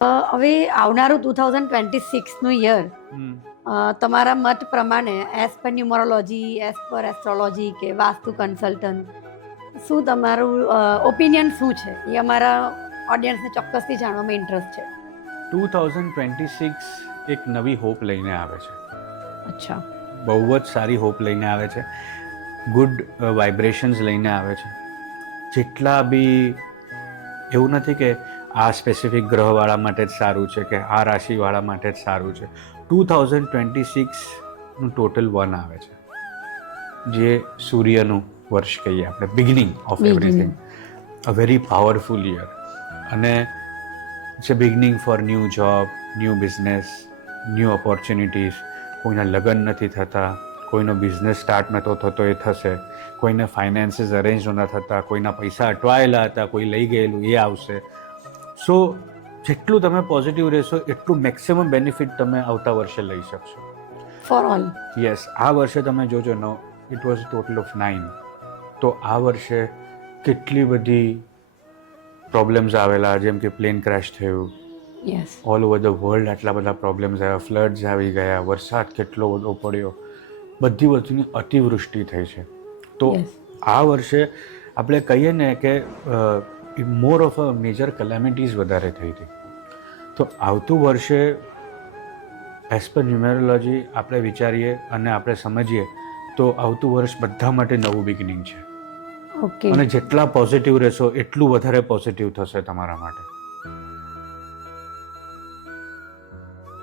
હવે આવનારું 2026નું યર તમારા મત પ્રમાણે as per numerology, as per astrology કે વાસ્તુ કન્સલ્ટન્ટ, શું તમારું ઓપિનિયન શું છે એ અમારા ઓડિયન્સને ચોક્કસથી જાણવામાં ઇન્ટરેસ્ટ છે. 2026 એક નવી હોપ લઈને આવે છે. અચ્છા. બહુ જ સારી હોપ લઈને આવે છે, ગુડ વાઇબ્રેશન્સ લઈને આવે છે. જેટલા બી એવું નથી કે આ સ્પેસિફિક ગ્રહવાળા માટે જ સારું છે કે આ રાશિવાળા માટે જ સારું છે. 2026નું ટોટલ 1 આવે છે, જે સૂર્યનું વર્ષ કહીએ આપણે, beginning of everything, a very powerful year. અને it's a beginning for new job, new business, new opportunities. કોઈના લગ્ન નથી થતા, કોઈનો બિઝનેસ સ્ટાર્ટ નહોતો થતો એ થશે, કોઈને ફાઇનાન્સીસ અરેન્જ નહોતા થતા, કોઈના પૈસા અટવાયેલા હતા કોઈ લઈ ગયેલું એ આવશે. સો જેટલું તમે પોઝિટિવ રહેશો એટલું મેક્સિમમ બેનિફિટ તમે આવતા વર્ષે લઈ શકશો. For all. યસ, આ વર્ષે તમે જોજો નો, ઇટ વોઝ ટોટલ ઓફ 9. તો આ વર્ષે કેટલી બધી પ્રોબ્લેમ્સ આવેલા, જેમ કે પ્લેન ક્રેશ થયું, yes, all over the world આટલા બધા પ્રોબ્લેમ્સ આવ્યા, ફ્લડ્સ આવી ગયા, વરસાદ કેટલો બધો પડ્યો, બધી વસ્તુની અતિવૃષ્ટિ થઈ છે. તો આ વર્ષે આપણે કહીએ ને કે મોર ઓફ અ મેજર કેલેમિટીઝ વધારે થઈ હતી. તો આવતું વર્ષે એઝ પર ન્યુમેરોલોજી આપણે વિચારીએ અને આપણે સમજીએ તો આવતું વર્ષ બધા માટે નવું બિગિનિંગ છે. ઓકે. અને જેટલા પોઝિટિવ રહેશો એટલું વધારે પોઝિટિવ થશે તમારા માટે.